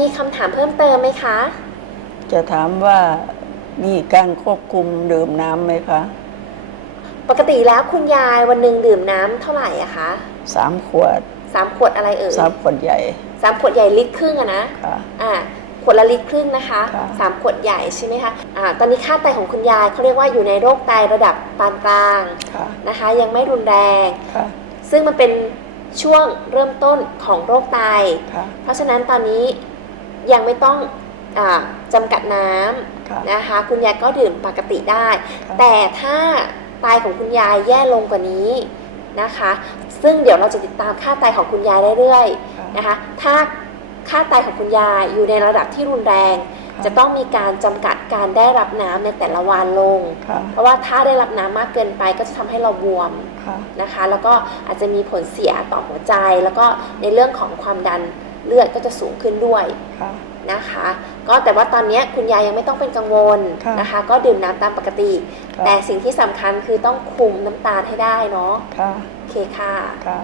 มีคำถามเพิ่มเติมไหมคะ จะถามว่ามีการควบคุมดื่มน้ำไหมคะปกติแล้วคุณยายวันหนึ่งดื่มน้ำเท่าไหร่อะคะสามขวดสามขวดอะไรเอ่ยสามขวดใหญ่สามขวดใหญ่ลิตรครึ่งอะนะค่ะ อ่าขวดละลิตรครึ่งนะคะค่ะ สามขวดใหญ่ใช่ไหมคะอ่าตอนนี้ค่าไตของคุณยายเขาเรียกว่าอยู่ในโรคไตระดับปานกลางค่ะนะคะ ยังไม่รุนแรง ค่ะ ซึ่งมันเป็น ช่วงเริ่มต้นของโรคไต ค่ะเพราะฉะนั้นตอนนี้ยังไม่ต้องอาจำกัดน้ค่ะำนะคะ คุณยายก็ดื่มปกติได้ค่ะแต่ถ้าไตของคุณยายแย่ลงกว่านี้นะคะ ซึ่งเดี๋ยวเราจะติดตามค่าไตของคุณยายเรื่อยๆค่ะนะคะถ้าค่าไตของคุณยายอยู่ในระดับที่รุนแรงค่ะ จะต้องมีการจำกัดการได้รับน้ำในแต่ละวันลงค่ะเพราะว่าถ้าได้รับน้ำมากเกินไปก็จะทำให้เราบวมค่ะนะคะ แล้วก็อาจจะมีผลเสียต่อหัวใจ แล้วก็ในเรื่องของความดันเลือดก็จะสูงขึ้นด้วยค่ะนะคะ ก็แต่ว่าตอนนี้คุณยายยังไม่ต้องเป็นกังวลค่ะนะคะ ก็ดื่มน้ำตามปกติค่ะแต่สิ่งที่สำคัญคือต้องคุมน้ำตาลให้ได้เนาะค่ะโอเคค่ะค่ะ